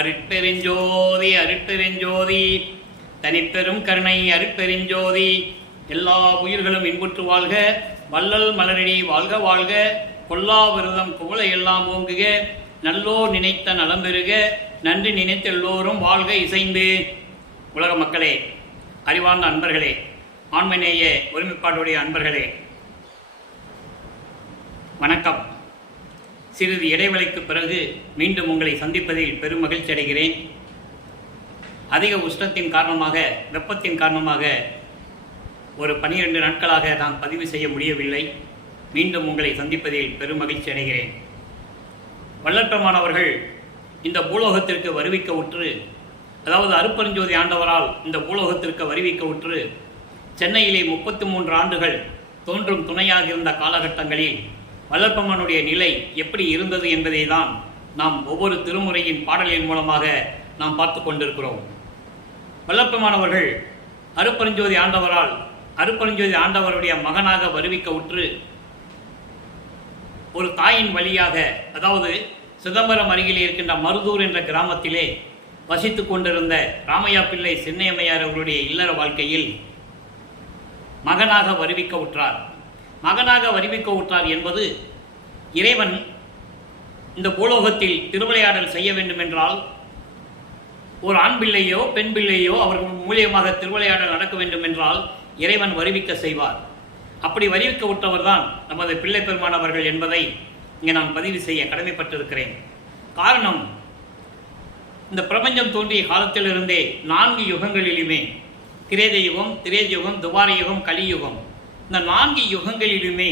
அருட்பெருஞ்சோதி அருட்பெருஞ்சோதி தனிப்பெரும் கருணை அருட்பெருஞ்சோதி. எல்லா உயிர்களும் இன்புற்று வாழ்க, வள்ளல் மலரடி வாழ்க வாழ்க, கொல்லா விரதம் குவளை எல்லாம் ஓங்குக, நல்லோர் நினைத்த நலம் பெறுக, நன்றி நினைத்த எல்லோரும் வாழ்க இசைந்து. உலக மக்களே, அறிவார்ந்த அன்பர்களே, ஆண்மநேய ஒருமைப்பாட்டுடைய அன்பர்களே, வணக்கம். சிறிது இடைவெளிக்கு பிறகு மீண்டும் உங்களை சந்திப்பதில் பெரும் மகிழ்ச்சி அடைகிறேன். அதிக உஷ்ணத்தின் காரணமாக, வெப்பத்தின் காரணமாக ஒரு 12 நாட்களாக நான் பதிவு செய்ய முடியவில்லை. மீண்டும் உங்களை சந்திப்பதில் பெரும் மகிழ்ச்சி அடைகிறேன். வள்ளற்பெருமானவர்கள் இந்த பூலோகத்திற்கு வருவிக்க உற்று, அதாவது அருட்பெருஞ்சோதி ஆண்டவரால் இந்த பூலோகத்திற்கு வருவிக்க உற்று சென்னையிலே 33 ஆண்டுகள் தோன்றும் துணையாக இருந்த காலகட்டங்களில் வள்ளற்பெருமானுடைய நிலை எப்படி இருந்தது என்பதை தான் நாம் ஒவ்வொரு திருமுறையின் பாடலின் மூலமாக நாம் பார்த்து கொண்டிருக்கிறோம். வள்ளற்பெருமானவர்கள் அருட்பெருஞ்சோதி ஆண்டவரால் அருட்பெருஞ்சோதி ஆண்டவருடைய மகனாக வருவிக்க உற்று ஒரு தாயின் வழியாக, அதாவது சிதம்பரம் அருகிலே இருக்கின்ற மருதூர் என்ற கிராமத்திலே வசித்து கொண்டிருந்த ராமையா பிள்ளை சின்னையம்மையார் அவர்களுடைய இல்லற வாழ்க்கையில் மகனாக வருவிக்க உற்றார். மகனாக வருவிக்க உற்றார் என்பது, இறைவன் இந்த பூலோகத்தில் திருவிளையாடல் செய்ய வேண்டும் என்றால் ஒரு ஆண் பிள்ளையோ பெண் பிள்ளையோ அவர்கள் மூலியமாக திருவிளையாடல் நடக்க வேண்டும் என்றால் இறைவன் வருவிக்க செய்வார். அப்படி வருவிக்க உற்றவர் தான் நமது பிள்ளை பெருமானவர்கள் என்பதை இங்கே நான் பதிவு செய்ய கடமைப்பட்டிருக்கிறேன். காரணம், இந்த பிரபஞ்சம் தோன்றிய காலத்திலிருந்தே 4 யுகங்களிலுமே, கிரேத யுகம், திரேத யுகம், துவார யுகம், கலியுகம், இந்த 4 யுகங்களிலுமே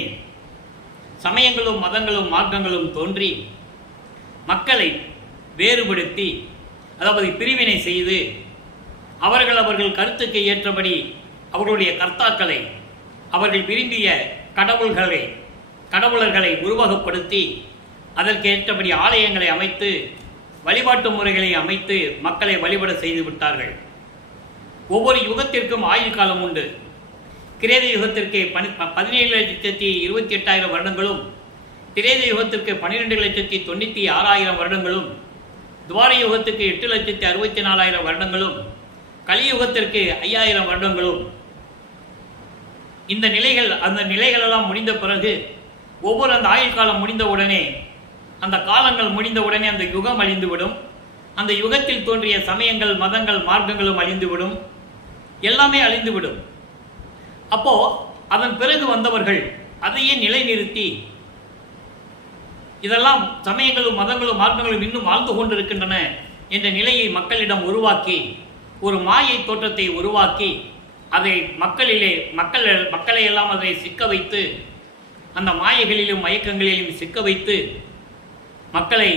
சமயங்களும் மதங்களும் மார்க்கங்களும் தோன்றி மக்களை வேறுபடுத்தி, அதாவது பிரிவினை செய்து அவர்கள் கருத்துக்கு ஏற்றபடி அவர்களுடைய கர்த்தாக்களை, அவர்கள் விரும்பிய கடவுளர்களை உருவகப்படுத்தி அதற்கு ஏற்றபடி ஆலயங்களை அமைத்து வழிபாட்டு முறைகளை அமைத்து மக்களை வழிபட செய்து விட்டார்கள். ஒவ்வொரு யுகத்திற்கும் ஆயுள் காலம் உண்டு. கிரேத யுகத்திற்கு 17,28,000 வருடங்களும், திரேத யுகத்திற்கு 12,96,000 வருடங்களும், துவார யுகத்திற்கு 8,64,000 வருடங்களும், கலியுகத்திற்கு 5,000 வருடங்களும். இந்த நிலைகள், அந்த நிலைகளெல்லாம் முடிந்த பிறகு ஒவ்வொரு அந்த ஆயுள் காலம் முடிந்தவுடனே, அந்த காலங்கள் முடிந்தவுடனே அந்த யுகம் அழிந்துவிடும். அந்த யுகத்தில் தோன்றிய சமயங்கள், மதங்கள், மார்க்கங்களும் அழிந்துவிடும். எல்லாமே அழிந்துவிடும். அப்போ அதன் பிறகு வந்தவர்கள் அதையே நிலைநிறுத்தி, இதெல்லாம் சமயங்களும் மதங்களும் மார்க்கங்களும் இன்னும் வாழ்ந்து கொண்டிருக்கின்றன என்ற நிலையை மக்களிடம் உருவாக்கி, ஒரு மாயை தோற்றத்தை உருவாக்கி, அதை மக்களை எல்லாம் அதை சிக்க வைத்து, அந்த மாயைகளிலும் மயக்கங்களிலும் சிக்க வைத்து மக்களை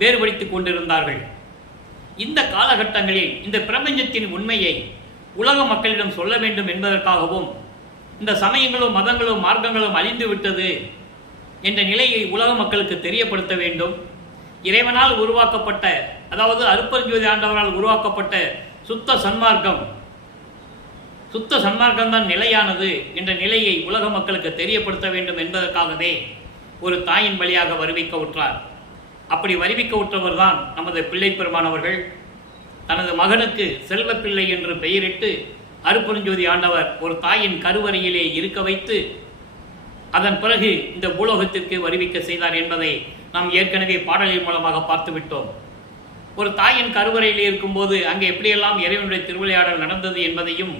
வேறுபடுத்திக் கொண்டிருந்தார்கள். இந்த காலகட்டங்களில் இந்த பிரபஞ்சத்தின் உண்மையை உலக மக்களிடம் சொல்ல வேண்டும் என்பதற்காகவும், இந்த சமயங்களும் மதங்களும் மார்க்கங்களும் அழிந்து விட்டது என்ற நிலையை உலக மக்களுக்கு தெரியப்படுத்த வேண்டும். இறைவனால் உருவாக்கப்பட்ட, அதாவது அருட்பெருஞ்சோதி ஆண்டவரால் உருவாக்கப்பட்ட சுத்த சன்மார்க்கம்தான் நிலையானது என்ற நிலையை உலக மக்களுக்கு தெரியப்படுத்த வேண்டும் என்பதற்காகவே ஒரு தாயின் வழியாக வருவிக்க உற்றார். அப்படி வருவிக்க உற்றவர் தான் நமது பிள்ளை பெருமானவர்கள். தனது மகனுக்கு செல்வப்பிள்ளை என்று பெயரிட்டு அருட்பெருஞ்சோதி ஆண்டவர் ஒரு தாயின் கருவறையிலே இருக்க வைத்து அதன் பிறகு இந்த பூலோகத்திற்கு வருவிக்க செய்தார் என்பதை நாம் ஏற்கனவே பாடலின் மூலமாக பார்த்துவிட்டோம். ஒரு தாயின் கருவறையிலே இருக்கும்போது அங்கே எப்படியெல்லாம் இறைவனுடைய திருவிளையாடல் நடந்தது என்பதையும்,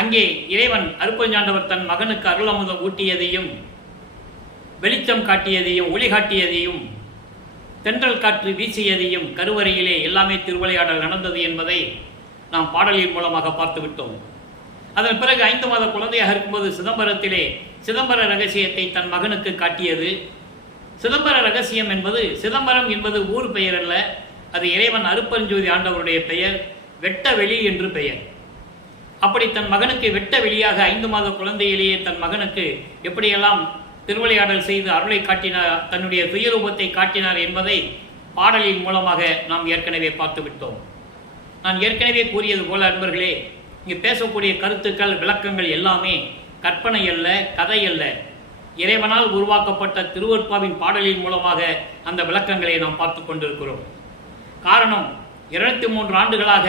அங்கே இறைவன் அருட்பெருஞ்சாண்டவர் தன் மகனுக்கு அருளமுதம் ஊட்டியதையும், வெளிச்சம் காட்டியதையும், ஒளி காட்டியதையும், தென்றல் காற்று வீசியதையும், கருவறையிலே எல்லாமே திருவிளையாடல் நடந்தது என்பதை நாம் பாடலின் மூலமாக பார்த்துவிட்டோம். அதன் பிறகு 5 மாத குழந்தையாக இருக்கும்போது சிதம்பரத்திலே சிதம்பர ரகசியத்தை தன் மகனுக்கு காட்டியது. சிதம்பர ரகசியம் என்பது, சிதம்பரம் என்பது ஊர் பெயர் அல்ல, அது இறைவன் அருட்பெருஞ்சோதி ஆண்டவருடைய பெயர், வெட்ட வெளி என்று பெயர். அப்படி தன் மகனுக்கு வெட்ட வெளியாக 5 மாத குழந்தையிலேயே தன் மகனுக்கு எப்படியெல்லாம் திருவிளையாடல் செய்து அருளை காட்டினார், தன்னுடைய சுயரூபத்தை காட்டினார் என்பதை பாடலின் மூலமாக நாம் ஏற்கனவே பார்த்துவிட்டோம். நான் ஏற்கனவே கூறியது போல அன்பர்களே, இங்கு பேசக்கூடிய கருத்துக்கள், விளக்கங்கள் எல்லாமே கற்பனை அல்ல, கதை அல்ல. இறைவனால் உருவாக்கப்பட்ட திருவருட்பாவின் பாடலின் மூலமாக அந்த விளக்கங்களை நாம் பார்த்து கொண்டிருக்கிறோம். காரணம் 203 ஆண்டுகளாக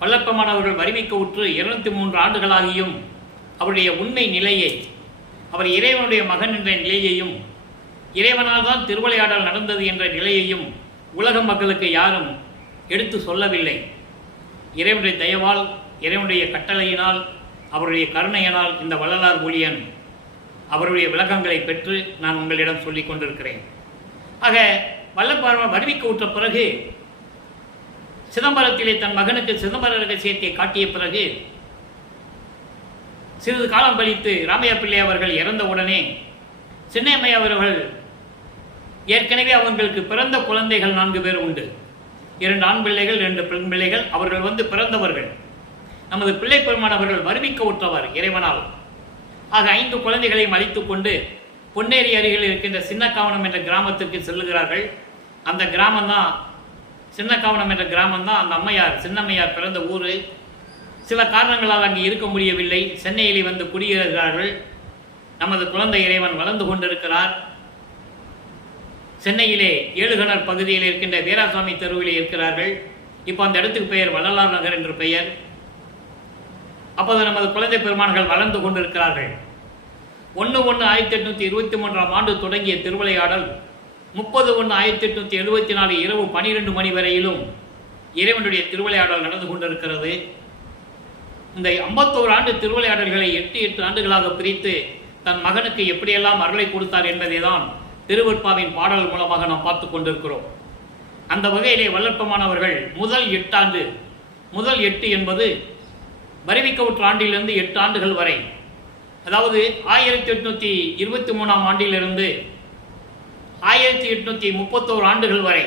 வல்லற்பமானவர்கள் வருவிக்க உற்று 203 ஆண்டுகளாகியும் அவருடைய உண்மை நிலையை, அவர் இறைவனுடைய மகன் என்ற நிலையையும், இறைவனால் தான் திருவிளையாடல் நடந்தது என்ற நிலையையும் உலக மக்களுக்கு யாரும் எடுத்து சொல்லவில்லை. இறைவனுடைய தயவால், இறைவனுடைய கட்டளையினால், அவருடைய கருணையினால் இந்த வள்ளலார் ஊழியன் அவருடைய விளக்கங்களை பெற்று நான் உங்களிடம் சொல்லிக் கொண்டிருக்கிறேன். ஆக வல்லற்பெருமான் வருவிக்க உற்ற பிறகு, சிதம்பரத்திலே தன் மகனுக்கு சிதம்பர ரகசியத்தை காட்டிய பிறகு, சிறிது காலம் கழித்து ராமையா பிள்ளை அவர்கள் இறந்தவுடனே சின்னம்மையா அவர்கள் ஏற்கனவே அவர்களுக்கு பிறந்த குழந்தைகள் 4 பேர் உண்டு. 2 ஆண் பிள்ளைகள், 2 பெண் பிள்ளைகள். அவர்கள் பிறந்தவர்கள். நமது பிள்ளை பெருமான் அவர்கள் வருவிக்க உற்றவர் இறைவனால். ஆக 5 குழந்தைகளையும் அழைத்து கொண்டு பொன்னேரி அருகில் இருக்கின்ற சின்னக்காவனம் என்ற கிராமத்திற்கு செல்லுகிறார்கள். அந்த கிராமம்தான், சின்னக்காவனம் என்ற கிராமம்தான் அந்த அம்மையார், சின்னம்மையார் பிறந்த ஊர். சில காரணங்களால் அங்கே இருக்க முடியவில்லை. சென்னையிலே வந்து குடியேறுகிறார்கள். நமது குழந்தை இறைவன் வளர்ந்து கொண்டிருக்கிறார். சென்னையிலே ஏழுகணர் பகுதியில் இருக்கின்ற வீராசாமி தெருவிலே இருக்கிறார்கள். இப்போ அந்த இடத்துக்கு பெயர் வள்ளலார் நகர் என்று பெயர். அப்போது நமது குழந்தை பெருமான்கள் வளர்ந்து கொண்டிருக்கிறார்கள். 1/1/1823 ஆண்டு தொடங்கிய திருவிளையாடல் 30/1/1874 இரவு 12 மணி வரையிலும் இறைவனுடைய திருவிளையாடல் நடந்து கொண்டிருக்கிறது. இந்த 51 ஆண்டு திருவிளையாடல்களை 8 ஆண்டுகளாக பிரித்து தன் மகனுக்கு எப்படியெல்லாம் அருளை கொடுத்தார் என்பதை தான் திருவெட்பாவின் பாடல் மூலமாக நாம் பார்த்து கொண்டிருக்கிறோம். அந்த வகையிலே வல்லற்பமானவர்கள் முதல் 8 என்பது வருவிக்க உற்ற ஆண்டிலிருந்து 8 ஆண்டுகள் வரை, அதாவது 1823 ஆண்டிலிருந்து 1831 ஆண்டுகள் வரை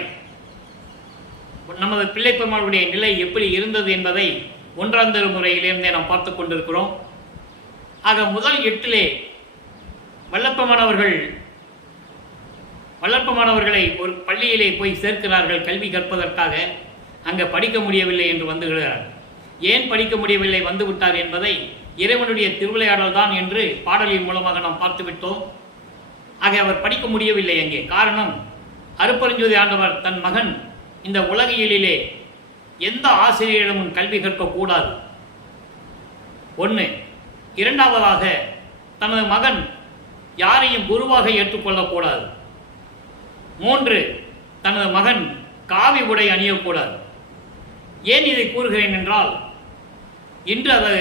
நமது பிள்ளை பெருமாளுடைய நிலை எப்படி இருந்தது என்பதை ஒன்றாந்தர முறையிலிருந்தே நாம் பார்த்து கொண்டிருக்கிறோம். ஆக முதல் 8 வல்லற்பமானவர்களை ஒரு பள்ளியிலே போய் சேர்க்கிறார்கள் கல்வி கற்பதற்காக. அங்கே படிக்க முடியவில்லை என்று வந்துகிறார். ஏன் படிக்க முடியவில்லை, வந்துவிட்டார் என்பதை இறைவனுடைய திருவிளையாடல் தான் என்று பாடலின் மூலமாக நாம் பார்த்துவிட்டோம். ஆக அவர் படிக்க முடியவில்லை அங்கே. காரணம், அருப்பெருஞ்சோதி ஆண்டவர் தன் மகன் இந்த உலகியலிலே எந்த ஆசிரியரிடமும் கல்வி கற்கக்கூடாது. 1. இரண்டாவதாக, தனது மகன் யாரையும் குருவாக ஏற்றுக்கொள்ளக்கூடாது. 3. தனது மகன் காவி உடை அணியக்கூடாது. ஏன் இதை கூறுகிறேன் என்றால், இன்று அது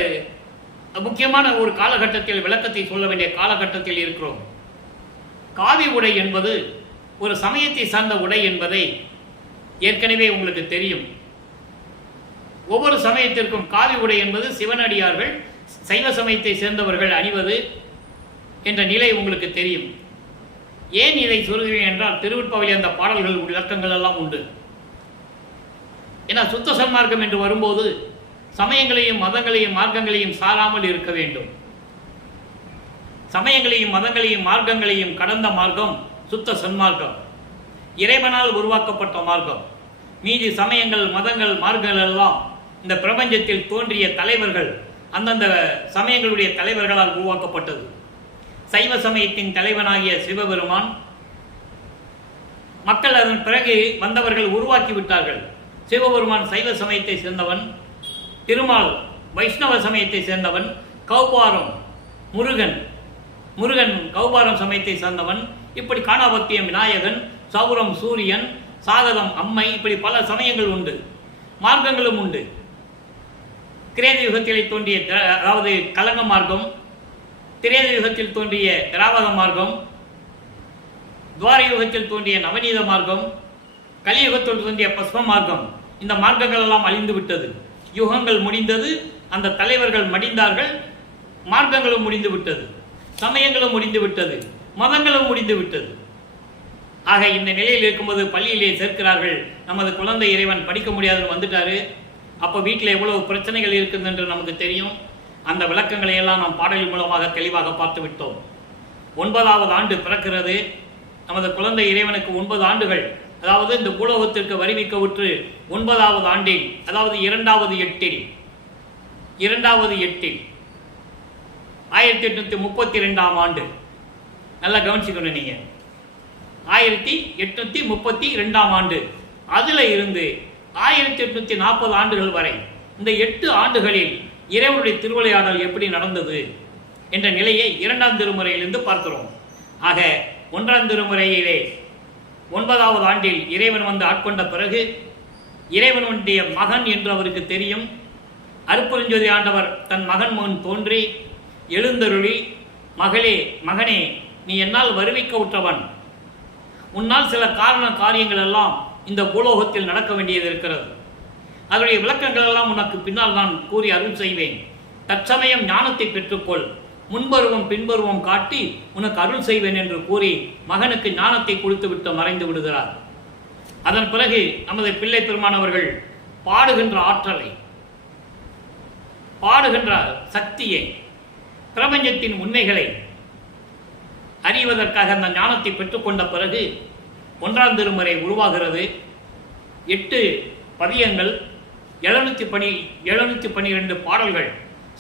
முக்கியமான ஒரு காலகட்டத்தில் விளக்கத்தை சொல்ல வேண்டிய காலகட்டத்தில் இருக்கிறோம். காவி உடை என்பது ஒரு சமயத்தை சார்ந்த உடை என்பதை ஏற்கனவே உங்களுக்கு தெரியும். ஒவ்வொரு சமயத்திற்கும் காவி உடை என்பது சிவனடியார்கள், சைவ சமயத்தை சேர்ந்தவர்கள் அணிவது என்ற நிலை உங்களுக்கு தெரியும். ஏன் இதை சொல்கிறேன் என்றால், திருவெட்பாவிலே அந்த பாடல்கள் விளக்கங்கள் எல்லாம் உண்டு. ஏன்னா சுத்த சன்மார்க்கம் என்று வரும்போது சமயங்களையும் மதங்களையும் மார்க்கங்களையும் சாராமல் இருக்க வேண்டும். சமயங்களையும் மதங்களையும் மார்க்கங்களையும் கடந்த மார்க்கம் சுத்த சன்மார்க்கம், இறைவனால் உருவாக்கப்பட்ட மார்க்கம். மீதி சமயங்கள், மதங்கள், மார்க்கங்கள் எல்லாம் இந்த பிரபஞ்சத்தில் தோன்றிய தலைவர்கள், அந்தந்த சமயங்களுடைய தலைவர்களால் உருவாக்கப்பட்டது. சைவ சமயத்தின் தலைவனாகிய சிவபெருமான் மக்கள் அதன் பிறகு வந்தவர்கள் உருவாக்கி விட்டார்கள். சிவபெருமான் சைவ சமயத்தை சேர்ந்தவன், திருமால் வைஷ்ணவ சமயத்தை சேர்ந்தவன், கௌபாரம் முருகன் கௌபாரம் சமயத்தை சேர்ந்தவன். இப்படி காணாபத்தியம் விநாயகன், சௌரம் சூரியன், சாதகம் அம்மை, இப்படி பல சமயங்கள் உண்டு, மார்க்கங்களும் உண்டு. கிரேத யுகத்திலே தோன்றிய அதாவது கலங்க மார்க்கம், திரேத யுகத்தில் தோன்றிய திராவக மார்க்கம், துவார யுகத்தில் தோன்றிய நவநீத மார்க்கம், கலியுகத்தில் தோன்றிய பஸ்ம மார்க்கம். இந்த மார்க்கங்கள் எல்லாம் அழிந்து விட்டது. யுகங்கள் முடிந்தது, அந்த தலைவர்கள் மடிந்தார்கள், மார்க்கங்களும் முடிந்து விட்டது, சமயங்களும் முடிந்து விட்டது, மதங்களும் முடிந்து விட்டது. ஆக இந்த நிலையில் இருக்கும்போது பள்ளியிலே சேர்க்கிறார்கள். நமது குழந்தை இறைவன் படிக்க முடியாதுன்னு வந்துட்டாரு. அப்போ வீட்டில் எவ்வளவு பிரச்சனைகள் இருக்குது என்று நமக்கு தெரியும். அந்த விளக்கங்களை எல்லாம் நாம் பாடலின் மூலமாக தெளிவாக பார்த்து விட்டோம். 9வது ஆண்டு பிறக்கிறது. நமது குழந்தை இறைவனுக்கு 9 ஆண்டுகள், அதாவது இந்த பூலோகத்திற்கு வருவிக்க உற்று 9வது ஆண்டில், அதாவது 2வது எட்டில் 1832 ஆண்டு, நல்லா கவனிச்சுக்கணும் நீங்க. 1832 ஆண்டு அதில் இருந்து 1840 ஆண்டுகள் வரை இந்த 8 ஆண்டுகளில் இறைவனுடைய திருவிளையாடல் எப்படி நடந்தது என்ற நிலையை 2ஆம் திருமுறையிலிருந்து பார்க்கிறோம். ஆக 1ஆம் திருமுறையிலே 9வது ஆண்டில் இறைவன் வந்து ஆட்கொண்ட பிறகு இறைவனுடைய மகன் என்று அவருக்கு தெரியும். அருட்பெருஞ்சோதி ஆண்டவர் தன் மகன் முன் தோன்றி எழுந்தருளி, மகனே, நீ என்னால் வருவிக்க உற்றவன், உன்னால் சில காரியங்கள் எல்லாம் இந்த பூலோகத்தில் நடக்க வேண்டியது இருக்கிறது. அதனுடைய விளக்கங்கள் எல்லாம் உனக்கு பின்னால் நான் கூறி அருள் செய்வேன். தற்சமயம் ஞானத்தை பெற்றுக்கொள், முன்பருவம் பின்பருவம் காட்டி உனக்கு அருள் செய்வேன் என்று கூறி மகனுக்கு ஞானத்தை கொடுத்துவிட்டு மறைந்து விடுகிறார். அதன் பிறகு நமது பிள்ளை பெருமானவர்கள் பாடுகின்ற ஆற்றலை, பாடுகின்ற சக்தியை, பிரபஞ்சத்தின் உண்மைகளை அறிவதற்காக அந்த ஞானத்தை பெற்றுக்கொண்ட பிறகு 1ஆம் திருமுறை உருவாகிறது. 8 பதியங்கள், 712 பாடல்கள்,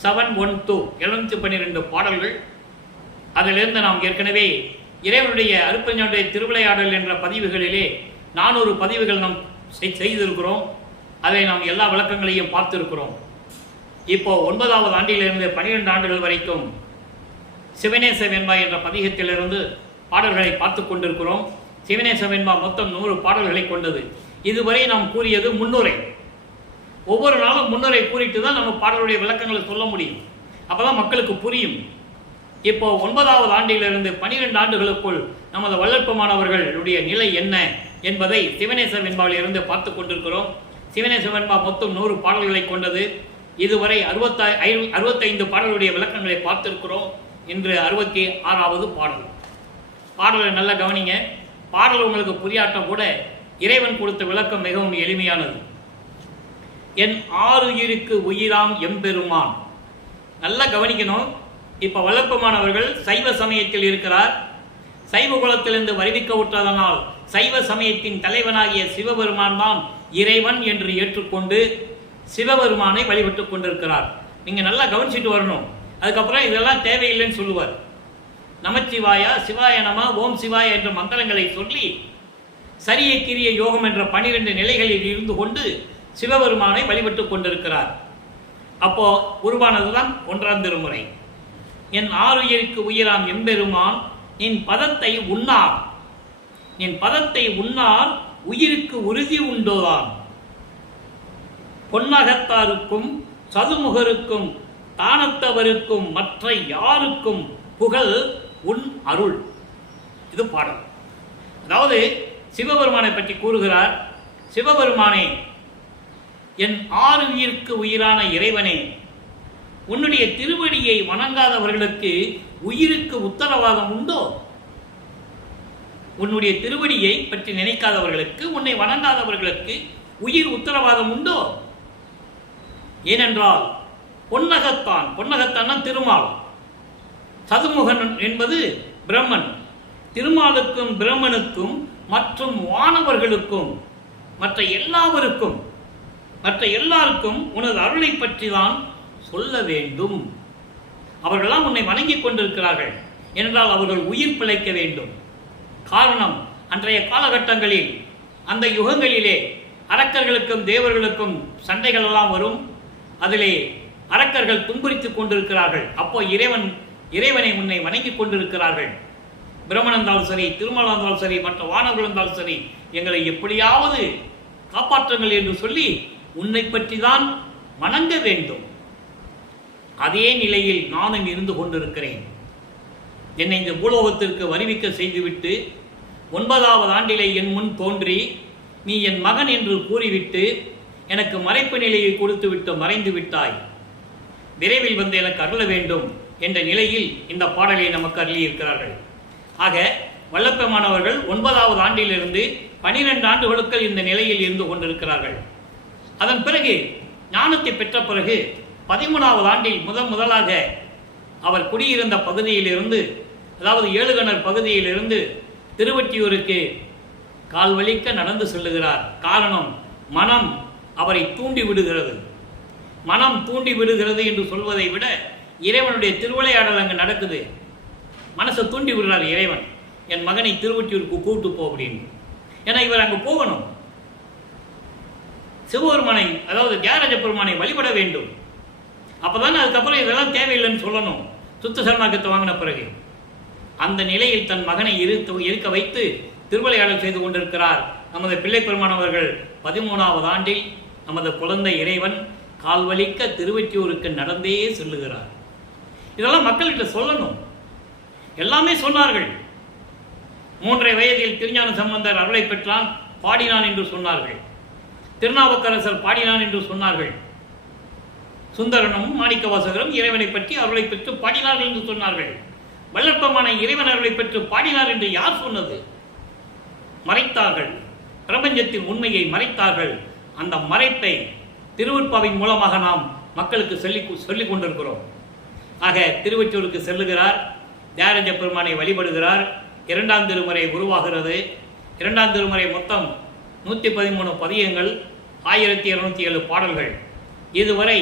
712 712 பாடல்கள். அதிலிருந்து நாம் ஏற்கனவே இறைவனுடைய அருட்பெருஞ்சோதியுடைய திருவிளையாடல் என்ற பதிவுகளிலே 400 பதிவுகள் நாம் செய்திருக்கிறோம். அதை நாம் எல்லா விளக்கங்களையும் பார்த்திருக்கிறோம். இப்போ 9வது ஆண்டிலிருந்து 12 ஆண்டுகள் வரைக்கும் சிவனேச வெண்பா என்ற பதிகத்திலிருந்து பாடல்களை பார்த்து கொண்டிருக்கிறோம். சிவனேச வெண்பா மொத்தம் 100 பாடல்களை கொண்டது. இதுவரை நாம் கூறியது முன்னுரை. ஒவ்வொரு நாளும் முன்னுரை கூறிட்டு தான் நம்ம பாடலுடைய விளக்கங்களை சொல்ல முடியும். அப்போதான் மக்களுக்கு புரியும். இப்போ 9வது ஆண்டிலிருந்து 12 ஆண்டுகளுக்குள் நமது வள்ளற்பமானவர்களுடைய நிலை என்ன என்பதை சிவனேச வெண்பாவில் இருந்து பார்த்து கொண்டிருக்கிறோம். சிவனேச வெண்பா மொத்தம் 100 பாடல்களை கொண்டது. இதுவரை 65 பாடலுடைய விளக்கங்களை பார்த்திருக்கிறோம். இன்று 66வது பாடல். பாடலை நல்லா கவனிங்க. பாடல் உங்களுக்கு புரியாட்ட கூட இறைவன் கொடுத்த விளக்கம் மிகவும் எளிமையானது. என் ஆருயிருக்கு உயிராம் எம்பெருமான். நல்லா கவனிக்கணும். இப்போ வள்ளற்பமானவர்கள் சைவ சமயத்தில் இருக்கிறார். சைவ குலத்திலிருந்து வருவிக்க விட்டதனால் சைவ சமயத்தின் தலைவனாகிய சிவபெருமான் தான் இறைவன் என்று ஏற்றுக்கொண்டு சிவபெருமானை வழிபட்டு கொண்டிருக்கிறார். நீங்கள் நல்லா கவனிச்சுட்டு வரணும். அதுக்கப்புறம் இதெல்லாம் தேவையில்லைன்னு சொல்லுவார். நமச்சிவாயா, சிவாய நம, ஓம் சிவாய என்ற மந்திரங்களை சொல்லி சரிய கிரிய யோகம் என்ற 12 நிலைகளில் இருந்து கொண்டு சிவபெருமானை வழிபட்டு கொண்டிருக்கிறார். அப்போ உருவானதுதான் 1ஆம் திருமுறை. என் ஆருயிருக்கு உயிராம் எம்பெருமான் நின் பதத்தை உண்ணார், நின் பதத்தை உண்ணார் உயிருக்கு உறுதி உண்டோதான். பொன்னகத்தாருக்கும் சதுமுகருக்கும் தானத்தவருக்கும் மற்ற யாருக்கும் புகழ் உன் அருள். இது பாடல். அதாவது சிவபெருமானை பற்றி கூறுகிறார். சிவபெருமானே, என் ஆருயிருக்கு உயிரான இறைவனே, உன்னுடைய திருவடியை வணங்காதவர்களுக்கு உயிருக்கு உத்தரவாதம் உண்டோ? உன்னுடைய திருவடியை பற்றி நினைக்காதவர்களுக்கு, உன்னை வணங்காதவர்களுக்கு உயிர் உத்தரவாதம் உண்டோ? ஏனென்றால் பொன்னகத்தான், பொன்னகத்தான் திருமால், சதுமுகன் என்பது பிரம்மன். திருமாலுக்கும் பிரம்மனுக்கும் மற்றும் வானவர்களுக்கும் மற்ற எல்லாருக்கும் உனது அருளை பற்றி தான் சொல்ல வேண்டும். அவர்களெல்லாம் உன்னை வணங்கிக் கொண்டிருக்கிறார்கள் என்றால் அவர்கள் உயிர் பிழைக்க வேண்டும். காரணம், அன்றைய காலகட்டங்களில் அந்த யுகங்களிலே அரக்கர்களுக்கும் தேவர்களுக்கும் சண்டைகள் எல்லாம் வரும். அதிலே அரக்கர்கள் துன்புறுத்திக் கொண்டிருக்கிறார்கள். அப்போ இறைவனை உன்னை வணங்கிக் கொண்டிருக்கிறார்கள். பிரம்மன் இருந்தாலும் சரி, திருமலம் இருந்தாலும் சரி, மற்ற வானவர்கள் இருந்தாலும் சரி, எங்களை எப்படியாவது காப்பாற்றுங்கள் என்று சொல்லி உன்னை பற்றி தான் வணங்க வேண்டும். அதே நிலையில் நானும் இருந்து கொண்டிருக்கிறேன். என்னை இந்த பூலோகத்திற்கு வருவிக்க செய்துவிட்டு 9வது ஆண்டிலே என் முன் தோன்றி நீ என் மகன் என்று கூறிவிட்டு எனக்கு மறைப்பு நிலையை கொடுத்துவிட்டு மறைந்து விட்டாய். விரைவில் வந்து எனக்கு அருள வேண்டும் என்ற நிலையில் இந்த பாடலை நமக்கு அருளியிருக்கிறார்கள். ஆக வள்ளற்பெருமானவர்கள் 9வது ஆண்டிலிருந்து 12 ஆண்டுகளுக்கு இந்த நிலையில் இருந்து கொண்டிருக்கிறார்கள். அதன் பிறகு ஞானத்தை பெற்ற பிறகு 13வது ஆண்டில் முதலாக அவர் குடியிருந்த பகுதியிலிருந்து, அதாவது ஏழுகணர் பகுதியிலிருந்து திருவொற்றியூருக்கு கால்வலிக்க நடந்து செல்லுகிறார். காரணம், மனம் அவரை தூண்டி விடுகிறது. மனம் தூண்டி விடுகிறது என்று சொல்வதை விட இறைவனுடைய திருவிளையாடல் அங்கு நடக்குது. மனசை தூண்டி விடுறார் இறைவன். என் மகனை திருவொற்றியூருக்கு கூட்டு போ அப்படின்னு. ஏன்னா இவர் அங்கே போகணும். சிவபெருமானை, அதாவது தியாகராஜ பெருமானை வழிபட வேண்டும். அப்போதானே அதுக்கப்புறம் இதெல்லாம் தேவையில்லைன்னு சொல்லணும், சுத்த சரணாகத்தை வாங்கின பிறகு. அந்த நிலையில் தன் மகனை இருக்க வைத்து திருவிளையாடல் செய்து கொண்டிருக்கிறார் நமது பிள்ளை பெருமான் அவர்கள். 13வது ஆண்டில் நமது குழந்தை இறைவன் கால்வலிக்க திருவெற்றியூருக்கு நடந்தே செல்லுகிறார். இதெல்லாம் மக்கள்கிட்ட சொல்லணும். எல்லாமே சொன்னார்கள். 3 வயதில் திருஞான சம்பந்தர் அருளை பெற்றான், பாடினான் என்று சொன்னார்கள். திருநாவுக்கரசர் பாடினான் என்று சொன்னார்கள். சுந்தரனும் மாணிக்கவாசகரும் இறைவனை பற்றி அருளை பெற்று பாடினார்கள் என்று சொன்னார்கள். வல்லற்பமான இறைவன் அருளை பெற்று பாடினார் என்று யார் சொன்னது? மறைத்தார்கள். பிரபஞ்சத்தின் உண்மையை மறைத்தார்கள். அந்த மறைப்பை திருவருட்பாவின் மூலமாக நாம் மக்களுக்கு சொல்லிக் கொண்டிருக்கிறோம். ஆக திருவெற்றியூருக்கு செல்லுகிறார், தியாகராஜ பெருமானை வழிபடுகிறார். 2ஆம் திருமுறை உருவாகிறது. 2ஆம் திருமுறை மொத்தம் 113 பதியங்கள், 1207 பாடல்கள். இதுவரை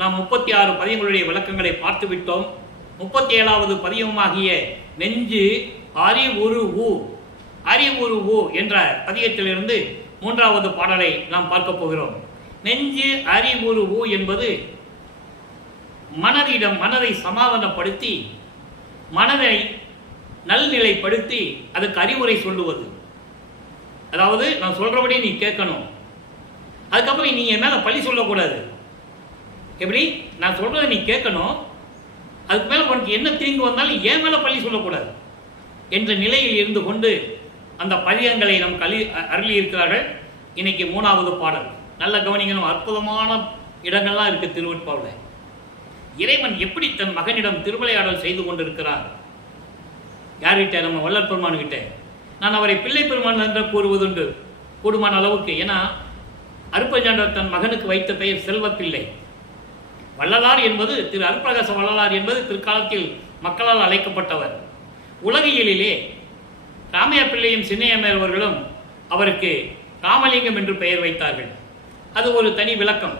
நாம் 36 பதியங்களுடைய விளக்கங்களை பார்த்துவிட்டோம். 37வது பதியமாகிய நெஞ்சு அறிவுரு ஊ என்ற பதியத்திலிருந்து 3வது பாடலை நாம் பார்க்க போகிறோம். நெஞ்சு அறிவுரு ஊ என்பது மனதை சமாதானப்படுத்தி, மனதை நல்நிலைப்படுத்தி அதுக்கு அறிவுரை சொல்லுவது. அதாவது நான் சொல்றபடி நீ கேட்கணும், அதுக்கப்புறம் நீ என் மேல பழி சொல்லக்கூடாது. எப்படி? நான் சொல்றதை நீ கேட்கணும், அதுக்கு மேல உனக்கு என்ன தீங்கு வந்தாலும் என் மேல பழி சொல்லக்கூடாது என்ற நிலையில் இருந்து கொண்டு அந்த பதியங்களை நமக்கு அருளி இருக்கிறார்கள். இன்னைக்கு 3வது பாடல். நல்ல கவனிக்கணும், அற்புதமான இடங்கள்லாம் இருக்கு திருவெட்பாவில். இறைவன் எப்படி தன் மகனிடம் திருவிளையாடல் செய்து கொண்டிருக்கிறார். யார்கிட்ட? நம்ம வள்ளல் பெருமான் கிட்ட. நான் அவரை பிள்ளை பெருமான் என்று கூறுவதுண்டு கூடுமான அளவுக்கு. ஏன்னா அருப்பஞ்சாண்டவர் தன் மகனுக்கு வைத்த பெயர் செல்வப்பிள்ளை. வள்ளலார் என்பது திரு அருட்பிரகாச வள்ளலார் என்பது பிற்காலத்தில் மக்களால் அழைக்கப்பட்டவர். உலகியலிலே ராமையா பிள்ளையும் சின்னையம்மையார் அவர்களும் அவருக்கு ராமலிங்கம் என்று பெயர் வைத்தார்கள். அது ஒரு தனி விளக்கம்.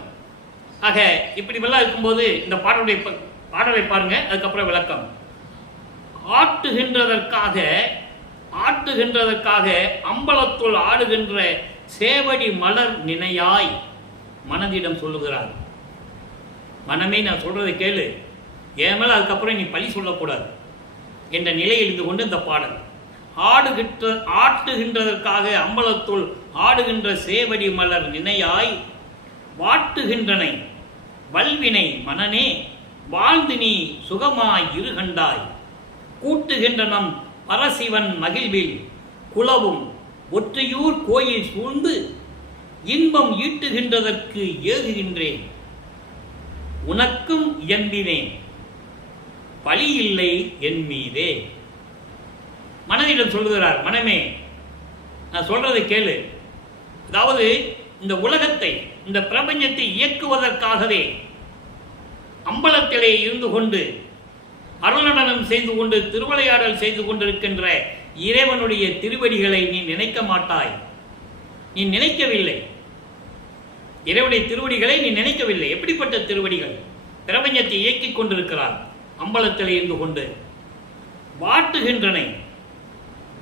ஆக இப்படி வெள்ளம் இருக்கும்போது இந்த பாடலை பாருங்க, அதுக்கப்புறம் விளக்கம். ஆட்டுகின்றதற்காக அம்பலத்துள் ஆடுகின்ற சேவடி மலர் நினையாய் மனதிடம் சொல்லுகிறார். மனமே, நான் சொல்றதை கேளு, ஏன் மேல அதுக்கப்புறம் நீ பழி சொல்லக்கூடாது என்ற நிலையில் இருந்து கொண்டு இந்த பாடல். ஆட்டுகின்றதற்காக அம்பலத்துள் ஆடுகின்ற சேவடி மலர் நினையாய் வாட்டுகின்றனை வல்வினை மனனே வாழ்ந்து நீ சுகமாய் இருகண்டாய் கூட்டுகின்ற நம் பரசிவன் மகிழ்வில் குலவும் ஒற்றையூர் கோயில் சூழ்ந்து இன்பம் ஈட்டுகின்றதற்கு ஏகுகின்றேன் உனக்கும் இயம்பினேன் பழியில்லை என் மீதே. மனதிடம் சொல்லுகிறார், மனமே நான் சொல்றதை கேளு. அதாவது இந்த உலகத்தை, இந்த பிரபஞ்சத்தை இயக்குவதற்காகவே அம்பலத்திலே இருந்து கொண்டு அருள்நடனம் செய்து கொண்டு திருவிளையாடல் செய்து கொண்டிருக்கின்ற இறைவனுடைய திருவடிகளை நீ நினைக்க மாட்டாய். நீ நினைக்கவில்லை. இறைவனுடைய திருவடிகளை நீ நினைக்கவில்லை. எப்படிப்பட்ட திருவடிகள்? பிரபஞ்சத்தை இயக்கிக் கொண்டிருக்கிறார் அம்பலத்திலே இருந்து கொண்டு. வாட்டுகின்றனை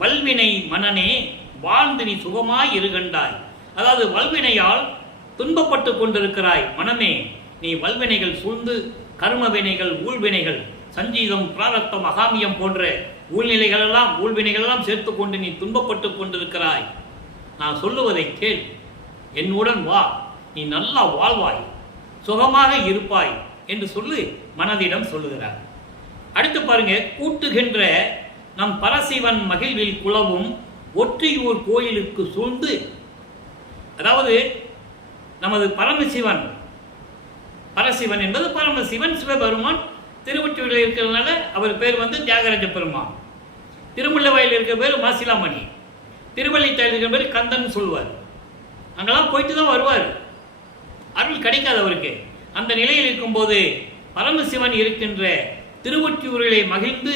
வல்வினை மனனே வாழ்ந்து நீ சுகமாய் இருகண்டாய். அதாவது வல்வினையால் துன்பப்பட்டு கொண்டிருக்கிறாய் மனமே, நீ வல்வினைகள் சூழ்ந்து கர்ம வினைகள், ஊழ்வினைகள், சஞ்சீதம், பிராரத்தம், அகாமியம் போன்ற ஊழ்வினைகளெல்லாம் சேர்த்து கொண்டு நீ துன்பப்பட்டு கொண்டிருக்கிறாய். நான் சொல்லுவதை கேள், என்னுடன் வா, நீ நல்லா வாழ்வாய், சுகமாக இருப்பாய் என்று சொல்லி மனதிடம் சொல்லுகிறார். அடுத்து பாருங்க, கூட்டுகின்ற நம் பரசிவன் மகிழ்வில் குலவும் ஒற்றையூர் கோயிலுக்கு சூழ்ந்து. அதாவது நமது பரசிவன் என்பது பரமசிவன் சிவபெருமான். திருவொற்றியூரில் இருக்கிறதுனால அவர் பேர் தியாகராஜ பெருமான். திருமுல்லவாயில் இருக்கிற பேர் மாசிலாமணி. திருவள்ளித்தாயில் இருக்கிற பேர் கந்தன் சொல்வார். அங்கெல்லாம் போயிட்டு தான் வருவார். அருள் கிடைக்காது அவருக்கு. அந்த நிலையில் இருக்கும்போது பரமசிவன் இருக்கின்ற திருவொற்றியூரிலே மகிழ்ந்து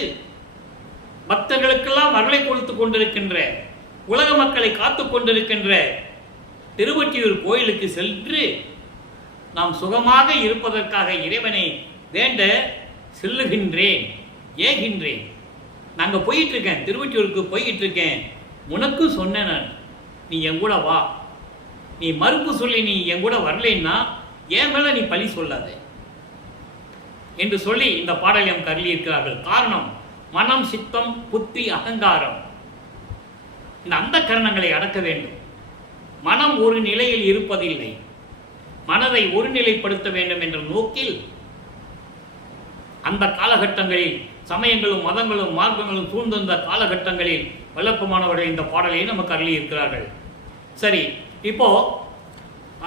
பக்தர்களுக்கெல்லாம் அருளை கொடுத்து கொண்டிருக்கின்ற, உலக மக்களை காத்து கொண்டிருக்கின்ற திருவொற்றியூர் கோயிலுக்கு சென்று நாம் சுகமாக இருப்பதற்காக இறைவனை வேண்ட செல்லுகின்றேன், ஏகின்றேன். நாங்கள் போயிட்டு இருக்கேன், திருவொற்றியூருக்கு போயிட்டு இருக்கேன். உனக்கு சொன்னேன் நான், நீ என் கூட வா, நீ மறுப்பு சொல்லி நீ என் கூட வரலைன்னா என் மேல நீ பழி சொல்லாத என்று சொல்லி இந்த பாடலை நமக்கு அருளி இருக்கிறார்கள். காரணம், மனம், சித்தம், புத்தி, அகங்காரம், இந்த அந்த கரணங்களை அடக்க வேண்டும். மனம் ஒரு நிலையில் இருப்பதில்லை, மனதை ஒருநிலைப்படுத்த வேண்டும் என்ற நோக்கில் அந்த காலகட்டங்களில் சமயங்களும் மதங்களும் மார்க்கங்களும் சூழ்ந்த காலகட்டங்களில் வல்லப்பமானவர்கள் இந்த பாடலை நமக்கு அருளி இருக்கிறார்கள். சரி, இப்போ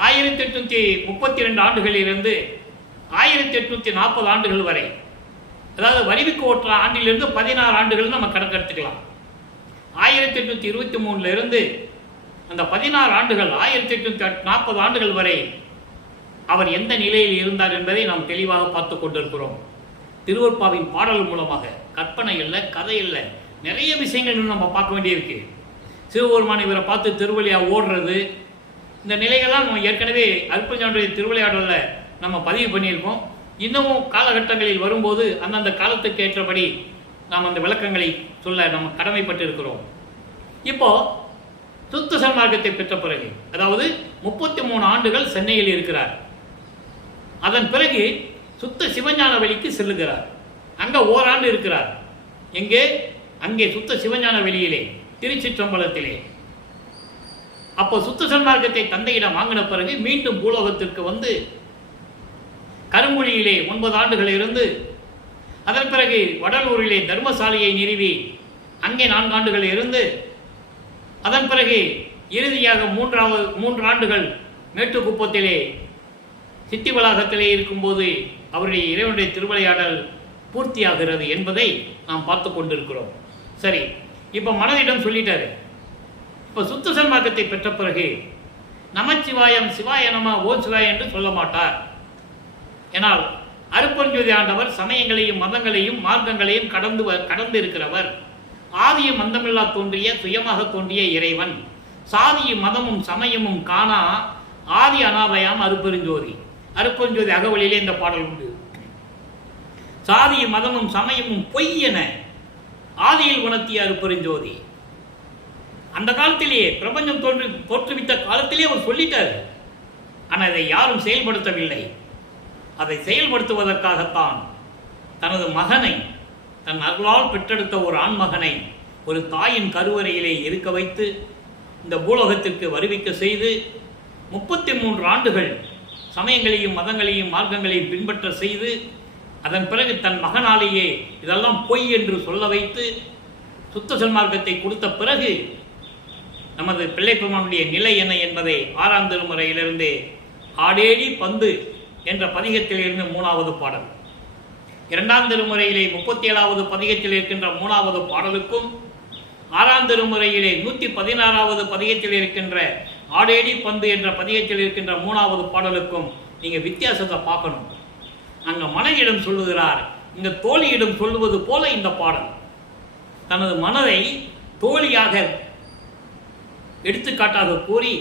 1832 ஆண்டுகளிலிருந்து 1840 ஆண்டுகள் வரை, அதாவது வரிவிக்கு ஓட்டுற ஆண்டிலிருந்து 16 ஆண்டுகள் நம்ம கணக்கெடுத்துக்கலாம். 1823 இருந்து அந்த 16 ஆண்டுகள் 1840 ஆண்டுகள் வரை அவர் எந்த நிலையில் இருந்தார் என்பதை நாம் தெளிவாக பார்த்து கொண்டிருக்கிறோம். திருவருட்பாவின் பாடல் மூலமாக கற்பனை இல்லை, கதை இல்லை, நிறைய விஷயங்கள் நம்ம பார்க்க வேண்டியிருக்கு. சிவபெருமான் இவரை பார்த்து திருவிளையா ஓடுறது, இந்த நிலைகள்லாம் நம்ம ஏற்கனவே அற்புதனுடைய திருவிளையாடலில் நம்ம பதிவு பண்ணியிருக்கோம். இன்னமும் காலகட்டங்களில் வரும்போது அந்தந்த காலத்துக்கு ஏற்றபடி நாம் அந்த விளக்கங்களை சொல்ல நம்ம கடமைப்பட்டு இருக்கிறோம். இப்போ சுத்த சன்மார்க்கத்தை பெற்ற பிறகு, அதாவது 33 ஆண்டுகள் சென்னையில் இருக்கிறார். அதன் பிறகு சுத்த சிவஞான வெளிக்கு செல்லுகிறார். அங்கே ஓராண்டு இருக்கிறார். எங்கே? அங்கே சுத்த சிவஞான வெளியிலே, திருச்சிற்றம்பலத்திலே. அப்போ சுத்த சன்மார்க்கத்தை தந்தையிடம் வாங்கின பிறகு மீண்டும் பூலோகத்திற்கு வந்து கருங்குழியிலே 9 ஆண்டுகள் இருந்து, அதன் பிறகு வடலூரிலே தர்மசாலையை நிறுவி அங்கே 4 ஆண்டுகள் இருந்து, அதன் பிறகு இறுதியாக 3 ஆண்டுகள் மேட்டுக்குப்பத்திலே சித்தி வளாகத்திலே இருக்கும்போது அவருடைய இறைவனுடைய திருவிளையாடல் பூர்த்தியாகிறது என்பதை நாம் பார்த்து கொண்டிருக்கிறோம். சரி, இப்போ மனதிடம் சொல்லிட்டாரு. இப்போ சுத்த சன்மார்க்கத்தை பெற்ற பிறகு நமச்சிவாயம், சிவாய நம, ஓம் சிவாய என்று சொல்ல மாட்டார். ஏனால் அருட்பெருஞ்சோதி ஆண்டவர் சமயங்களையும் மதங்களையும் மார்க்கங்களையும் கடந்து இருக்கிறவர். ஆதியும் மந்தமில்லா தோன்றிய சுயமாக தோன்றிய இறைவன். சாதியும் மதமும் சமயமும் காணா ஆதி அனாதயாம் அருட்பெருஞ்சோதி. அருட்பெருஞ்சோதி அகவலிலே இந்த பாடல் உண்டு. சாதியும் மதமும் சமயமும் பொய் என ஆதியில் உணர்த்திய அருட்பெருஞ்சோதி. அந்த காலத்திலேயே பிரபஞ்சம் தோற்றுவித்த காலத்திலே அவர் சொல்லிட்டார். ஆனால் அதை யாரும் செயல்படுத்தவில்லை. அதை செயல்படுத்துவதற்காகத்தான் தனது மகனை, தன் அருளால் பெற்றெடுத்த ஒரு ஆண்மகனை ஒரு தாயின் கருவறையிலே இருக்க வைத்து இந்த பூலோகத்திற்கு வருவிக்க செய்து 33 ஆண்டுகள் சமயங்களையும் மதங்களையும் மார்க்கங்களையும் பின்பற்ற செய்து, அதன் பிறகு தன் மகனாலேயே இதெல்லாம் பொய் என்று சொல்ல வைத்து சுத்த சன்மார்க்கத்தை கொடுத்த பிறகு நமது பிள்ளைப்பெருமானுடைய நிலை என்ன என்பதை 6ஆம் திருமுறையிலிருந்து ஆடேடி பந்து என்ற பதிகத்திலிருந்து 3வது பாடல், 2ஆம் திருமுறையிலே 37வது பதிகத்தில் இருக்கின்ற 3வது பாடலுக்கும் 6ஆம் திருமுறையிலே 116வது பதிகத்தில் இருக்கின்ற ஆடேடி பந்து என்ற பதிகத்தில் இருக்கின்ற 3வது பாடலுக்கும் நீங்க வித்தியாசத்தை பார்க்கணும். அங்க மனைவியிடம் சொல்லுகிறார், இங்க தோழியிடம் சொல்லுவது போல இந்த பாடல் தனது மனதை தோழியாக எடுத்துக்காட்டாக கூறி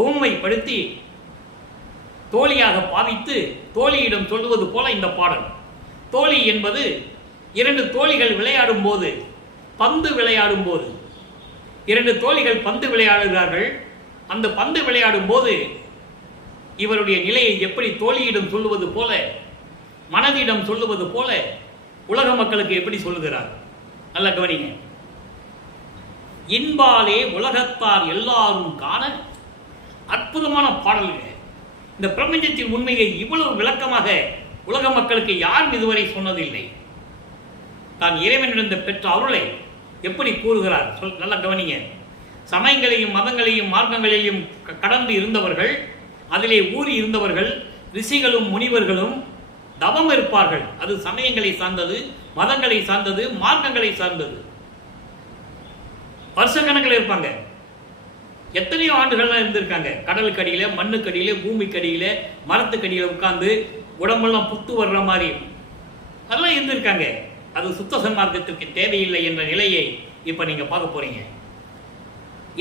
உவமைப்படுத்தி தோழியாக பாவித்து தோழியிடம் சொல்லுவது போல இந்த பாடல். தோழி என்பது 2 தோழிகள் விளையாடும் போது, பந்து விளையாடும் போது 2 தோழிகள் பந்து விளையாடுகிறார்கள். அந்த பந்து விளையாடும் போது இவருடைய நிலையை எப்படி தோழியிடம் சொல்லுவது போல, மனதிடம் சொல்லுவது போல உலக மக்களுக்கு எப்படி சொல்லுகிறார்? நல்ல கவனிங்க. இன்பாலே உலகத்தார் எல்லாரும் காண. அற்புதமான பாடல்கள். இந்த பிரபஞ்சத்தின் உண்மையை இவ்வளவு விளக்கமாக உலக மக்களுக்கு யாரும் இதுவரை சொன்னதில்லை. தான் இறைவனிடம் பெற்ற அருளை எப்படி கூறுகிறார்? நல்ல கவனிங்க. சமயங்களையும் மதங்களையும் மார்க்கங்களையும் கடந்து இருந்தவர்கள், அதிலே ஊறி இருந்தவர்கள், ரிஷிகளும் முனிவர்களும் தவம் இருப்பார்கள். அது சமயங்களை சார்ந்தது, மதங்களை சார்ந்தது, மார்க்கங்களை சார்ந்தது. வருஷக்கணக்கில் இருப்பாங்க. எத்தனையோ ஆண்டுகள்லாம் இருந்திருக்காங்க. கடலுக்கு அடியில, மண்ணுக்கு அடியில, பூமிக்கு அடியில, மரத்துக்கு அடியில உட்கார்ந்து உடம்பெல்லாம் புத்து வர்ற மாதிரி அதெல்லாம் இருந்திருக்காங்க. அது சுத்த சன்மார்க்கத்திற்கு தேவையில்லை என்ற நிலையை இப்ப நீங்க பார்க்க போறீங்க.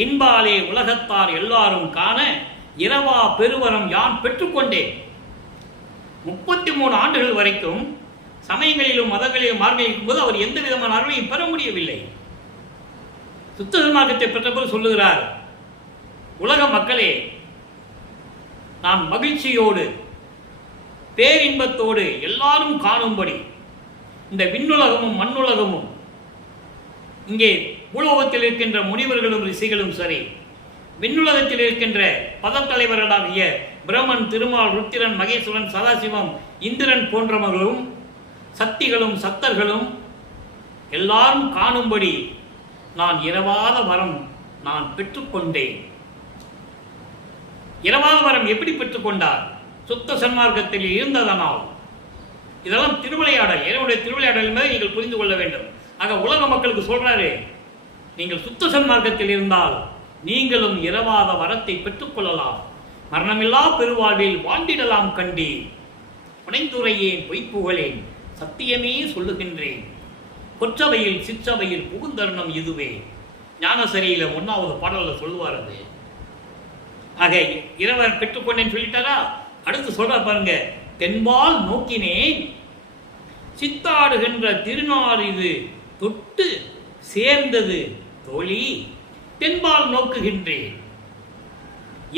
இன்பாலே உலகத்தார் எல்லாரும் காண இரவா பெருவரம் யான் பெற்றுக்கொண்டேன். 33 ஆண்டுகள் வரைக்கும் சமயங்களிலும் மதங்களிலும் மார்க்கங்களிலும் போது அவர் எந்த விதமான அருளையும் பெற முடியவில்லை. சுத்த சன்மார்க்கத்தை பெற்றபோது சொல்லுகிறார், உலக மக்களே, நான் மகிழ்ச்சியோடு பேரின்பத்தோடு எல்லாரும் காணும்படி இந்த விண்ணுலகமும் மண்ணுலகமும் இங்கே பூலோகத்தில் இருக்கின்ற முனிவர்களும் ரிஷிகளும் சரி, விண்ணுலகத்தில் இருக்கின்ற பதத்தலைவர்களாகிய பிரம்மன், திருமால், ருத்திரன், மகேஸ்வரன், சதாசிவம், இந்திரன் போன்றவர்களும் சக்திகளும் சத்தர்களும் எல்லாரும் காணும்படி நான் இரவாத வரம் நான் பெற்றுக்கொண்டேன். இரவாத வரம் எப்படி பெற்றுக்கொண்டார்? சுத்த சன்மார்க்கத்தில் இருந்ததனால். இதெல்லாம் திருவிளையாடல், இறைவனுடைய திருவிளையாடல் என்பதை நீங்கள் புரிந்து கொள்ள வேண்டும். ஆக உலக மக்களுக்கு சொல்றாரு, நீங்கள் சுத்த சன்மார்க்கத்தில் இருந்தால் நீங்களும் இரவாத வரத்தை பெற்றுக்கொள்ளலாம், மரணமில்லா பெருவாழ்வில் வாழ்ந்திடலாம் கண்டி, புனைந்துரையேன் பொய்ப்புகளேன், சத்தியமே சொல்லுகின்றேன், கொற்றவையில் சிற்றவையில் புகுந்தருணம் இதுவே. ஞானசரியில 1வது பாடல்ல சொல்லுவார் அது. ஆக இரவர் பெற்றுக்கொண்டேன்னு சொல்லிட்டாரா? அடுத்து சொல்ற பாருங்க, தென்பால் நோக்கினேன் சித்தாடுகின்ற திருநாள் இது தொட்டு சேர்ந்தது தோழி, தென்பால் நோக்குகின்றேன்.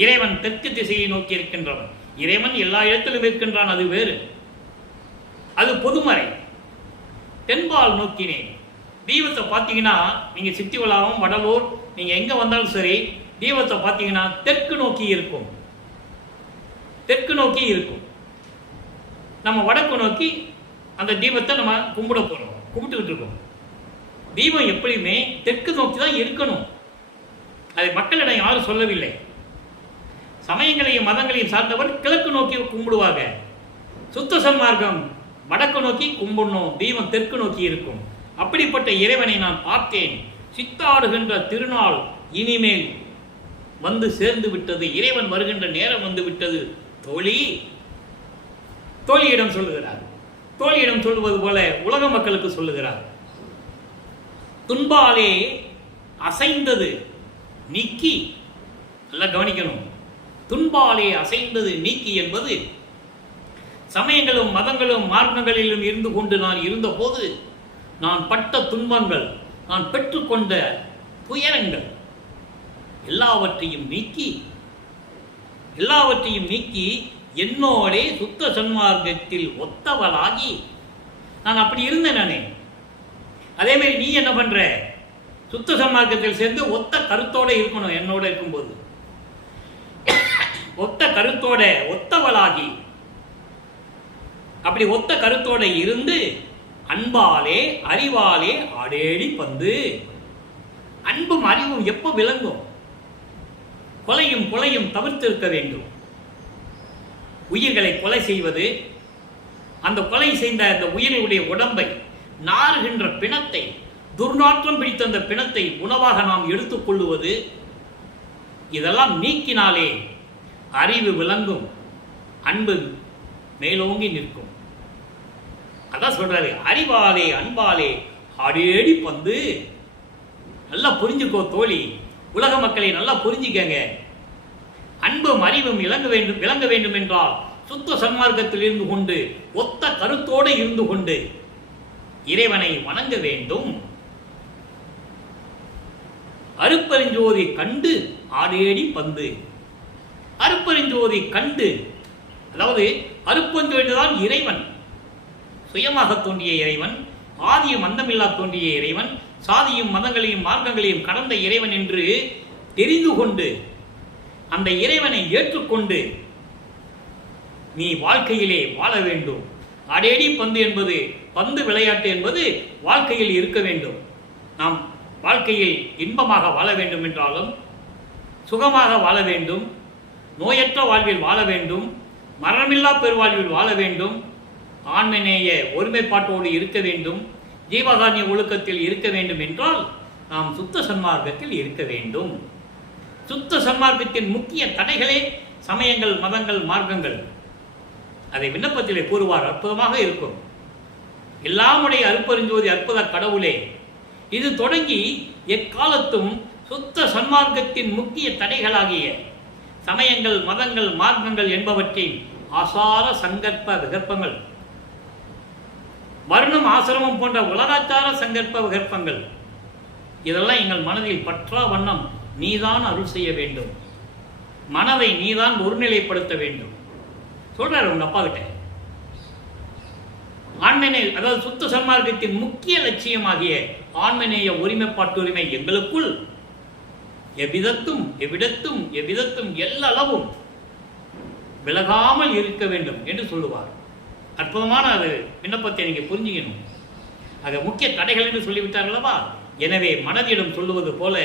இறைவன் தெற்கு திசையை நோக்கி இருக்கின்றவன். இறைவன் எல்லா இடத்திலும் இருக்கின்றான், அது வேறு, அது பொதுமறை. தென்பால் நோக்கினேன். தீபத்தை பார்த்தீங்கன்னா நீங்க சித்திவளாவும் வடலூர் நீங்க எங்க வந்தாலும் சரி, தீபத்தை பார்த்தீங்கன்னா தெற்கு நோக்கி இருக்கும், தெற்கு நோக்கி இருக்கும். நம்ம வடக்கு நோக்கி அந்த தீபத்தை நம்ம கும்பிட போறோம், கும்பிட்டுக்கிட்டு இருக்கோம். தீபம் எப்படியுமே தெற்கு நோக்கி தான் இருக்கணும். அதை மக்களிடம் யாரும் சொல்லவில்லை. சமயங்களையும் மதங்களையும் சார்ந்தவர் கிழக்கு நோக்கி கும்பிடுவாங்க. சுத்த சன்மார்க்கம் வடக்கு நோக்கி கும்பிடணும், தீபம் தெற்கு நோக்கி இருக்கும். அப்படிப்பட்ட இறைவனை நான் பார்த்தேன். சித்தாடுகின்ற திருநாள் இனிமேல் வந்து சேர்ந்து விட்டது, இறைவன் வருகின்ற நேரம் வந்து விட்டது தோழி. தோழியிடம் சொல்லுகிறார். தோழியிடம் சொல்லுவது போல உலக மக்களுக்கு சொல்லுகிறார். துன்பாலே அசைந்தது நீக்கி, நல்லா கவனிக்கணும், துன்பாலே அசைந்தது நீக்கி என்பது சமயங்களும் மதங்களும் மார்க்கங்களிலும் இருந்து கொண்டு நான் இருந்தபோது நான் பட்ட துன்பங்கள், நான் பெற்றுக்கொண்ட துயரங்கள் எல்லாவற்றையும் நீக்கி என்னோடே சுத்த சன்மார்க்கத்தில் ஒத்தவளாகி நான் அப்படி இருந்தேன். நானே அதே மாதிரி நீ என்ன பண்ற? சுத்த சன்மார்க்கத்தில் சேர்ந்து ஒத்த கருத்தோட இருக்கணும். என்னோட இருக்கும்போது ஒத்த கருத்தோட ஒத்தவளாகி, அப்படி ஒத்த கருத்தோட இருந்து அன்பாலே அறிவாலே ஆடேடி பந்து. அன்பும் அறிவும் எப்போ விளங்கும்? கொலையும் கொலையும் தவிர்த்து இருக்க வேண்டும். உயிர்களை கொலை செய்வது, அந்த கொலை செய்த அந்த உயிரினுடைய உடம்பை நாறுகின்ற பிணத்தை, துர்நாற்றம் பிடித்த அந்த பிணத்தை உணவாக நாம் எடுத்துக்கொள்ளுவது, இதெல்லாம் நீக்கினாலே அறிவு விளங்கும், அன்பு மேலோங்கி நிற்கும். அதான் சொல்றாரு, அறிவாலே அன்பாலே ஆடேடி பந்து. நல்லா புரிஞ்சுக்கோ தோழி, உலக மக்களை நல்லா புரிஞ்சுக்கங்க. அன்பும் அறிவும் விளங்க வேண்டும் என்றால் சுத்த சன்மார்க்கத்தில் இருந்து கொண்டு ஒத்த கருத்தோடு இருந்து கொண்டு இறைவனை வணங்க வேண்டும். அருப்பெருஞ்சோதி கண்டு ஆடேடி பந்து. அருப்பெருஞ்சோதி கண்டு, அதாவது அருப்பெருஞ்சோதிதான் இறைவன், சுயமாக தோன்றிய இறைவன், ஆதியும் அந்தமில்லா தோன்றிய இறைவன், சாதியும் மதங்களையும் மார்க்கங்களையும் கடந்த இறைவன் என்று தெரிந்து கொண்டு அந்த இறைவனை ஏற்றுக்கொண்டு நீ வாழ்க்கையிலே வாழ வேண்டும். அடேடி பந்து என்பது, பந்து விளையாட்டு என்பது வாழ்க்கையில் இருக்க வேண்டும். நாம் வாழ்க்கையில் இன்பமாக வாழ வேண்டும் என்றாலும், சுகமாக வாழ வேண்டும், நோயற்ற வாழ்வில் வாழ வேண்டும், மரணமில்லா பெருவாழ்வில் வாழ வேண்டும், ஆன்மநேய ஒருமைப்பாட்டோடு இருக்க வேண்டும், ஜீவகாருண்ய ஒழுக்கத்தில் இருக்க வேண்டும் என்றால் நாம் சுத்த சன்மார்க்கத்தில் இருக்க வேண்டும். சுத்த சன்மார்க்கத்தின் முக்கிய தடைகளே சமயங்கள், மதங்கள், மார்க்கங்கள். அதை விண்ணப்பத்திலே கூறுவார், அற்புதமாக இருக்கும். எல்லாமுடைய அருப்பெருஞ்சோதி அற்புத கடவுளே, இது தொடங்கி எக்காலத்தும் சுத்த சன்மார்க்கத்தின் முக்கிய தடைகளாகிய சமயங்கள், மதங்கள், மார்க்கங்கள் என்பவற்றின் ஆசார சங்கற்ப விகற்பங்கள், வர்ணம் ஆசிரமம் போன்ற உலகாச்சார சங்கற்ப விகற்பங்கள், இதெல்லாம் எங்கள் மனதில் பற்றா வண்ணம் நீதான் அருள் செய்ய வேண்டும். மனதை நீதான் ஒருநிலைப்படுத்த வேண்டும் சொல்றாரு உங்க அப்பா கிட்ட. ஆண்மனே, அதாவது சுத்த சன்மார்க்கத்தின் முக்கிய லட்சியமாகிய ஆண்மநேய ஒருமைப்பாட்டுரிமை எங்களுக்குள் எவ்விதத்தும் எல்லளவும் விலகாமல் இருக்க வேண்டும் என்று சொல்லுவார். அற்புதமான அது விண்ணப்பத்தை நீங்க புரிஞ்சுக்கணும். அது முக்கிய தடைகள் என்று சொல்லிவிட்டார்களவா. எனவே மனதிடம் சொல்லுவது போல,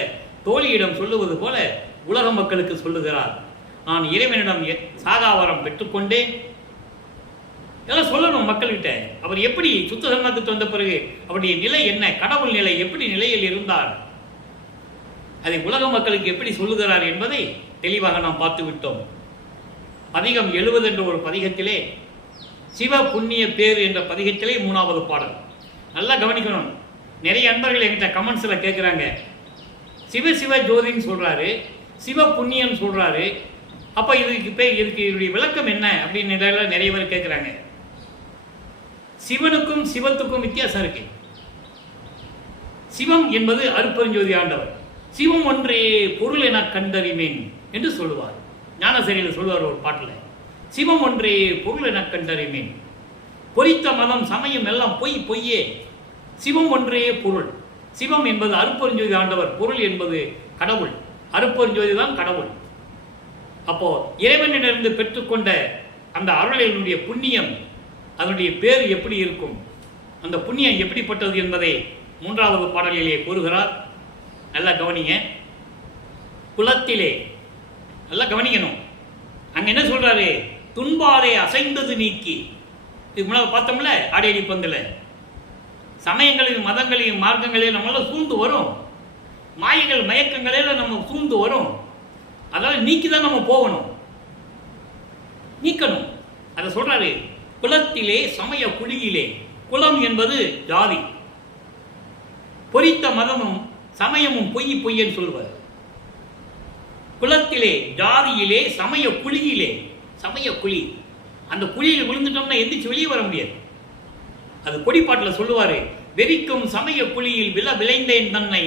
தோழியிடம் சொல்லுவது போல உலக மக்களுக்கு சொல்லுகிறார். நான் இறைவனிடம் சாகாவரம் பெற்றுக்கொண்டேன். இதெல்லாம் சொல்லணும் மக்கள்கிட்ட. அவர் எப்படி சுத்த சன்மார்க்கத்துக்கு வந்த பிறகு அவருடைய நிலை என்ன, கடவுள் நிலை எப்படி நிலையில் இருந்தார், அதை உலக மக்களுக்கு எப்படி சொல்லுகிறார் என்பதை தெளிவாக நாம் பார்த்து விட்டோம். பதிகம் 70 என்ற ஒரு பதிகத்திலே, சிவ புண்ணிய பேர் என்ற பதிகத்திலே 3வது பாடல். நல்லா கவனிக்கணும். நிறைய அன்பர்கள் என்கிட்ட கமெண்ட்ஸில் கேட்குறாங்க, சிவ சிவ ஜோதின்னு சொல்கிறாரு, சிவ புண்ணியம் சொல்கிறாரு, அப்போ இதுக்கு இதனுடைய விளக்கம் என்ன அப்படின்னு நிறைய பேர் கேட்குறாங்க. சிவனுக்கும் சிவத்துக்கும் வித்தியாசம் இருக்கு. சிவம் என்பது அருட்பெருஞ்சோதி ஆண்டவர். சிவம் ஒன்றே பொருள் என கண்டறிமேன் என்று சொல்லுவார். ஞானசரியில் சொல்லுவார் ஒரு பாட்டில், சிவம் ஒன்றே பொருள் என கண்டறிமேன். பொறித்த மதம் சமயம் எல்லாம் பொய்யே, சிவம் ஒன்றே பொருள். சிவம் என்பது அருட்பெருஞ்சோதி ஆண்டவர், பொருள் என்பது கடவுள். அருட்பெருஞ்சோதி தான் கடவுள். அப்போ இறைவனிடமிருந்து பெற்றுக்கொண்ட அந்த அருளினுடைய புண்ணியம், அதனுடைய பேர் எப்படி இருக்கும், அந்த புண்ணியம் எப்படிப்பட்டது என்பதை 3வது பாடலிலே கூறுகிறார். நல்லா கவனிங்க. குலத்திலே நல்லா கவனிக்கணும். அங்க என்ன சொல்றாரு, துன்பாலே அசைந்தது நீக்கி. இதுக்கு முன்னாடி பார்த்தோம்ல ஆடியடி பந்தில், சமயங்களையும் மதங்களையும் மார்க்கங்களையும் நம்மளால சூழ்ந்து வரும், மாயங்கள் மயக்கங்களையும் நம்ம சூழ்ந்து வரும். அதாவது நீக்கி தான் நம்ம போகணும், நீக்கணும். அதை சொல்றாரு. குலத்திலே சமய குழியிலே, குலம் என்பது ஜாதி, பொறித்த மதமும் சமயமும் பொய்ன்னு சொல்லுவார். குலத்திலே, ஜாதியிலே, சமய குழியிலே. சமய குழி, அந்த குழியில் விழுந்துட்டோம்னா எந்திரிச்சு வெளியே வர முடியாது. அது கொடிப்பாட்டில் சொல்லுவாரு, வெறிக்கும் சமய குழியில் விளைந்தேன் தன்னை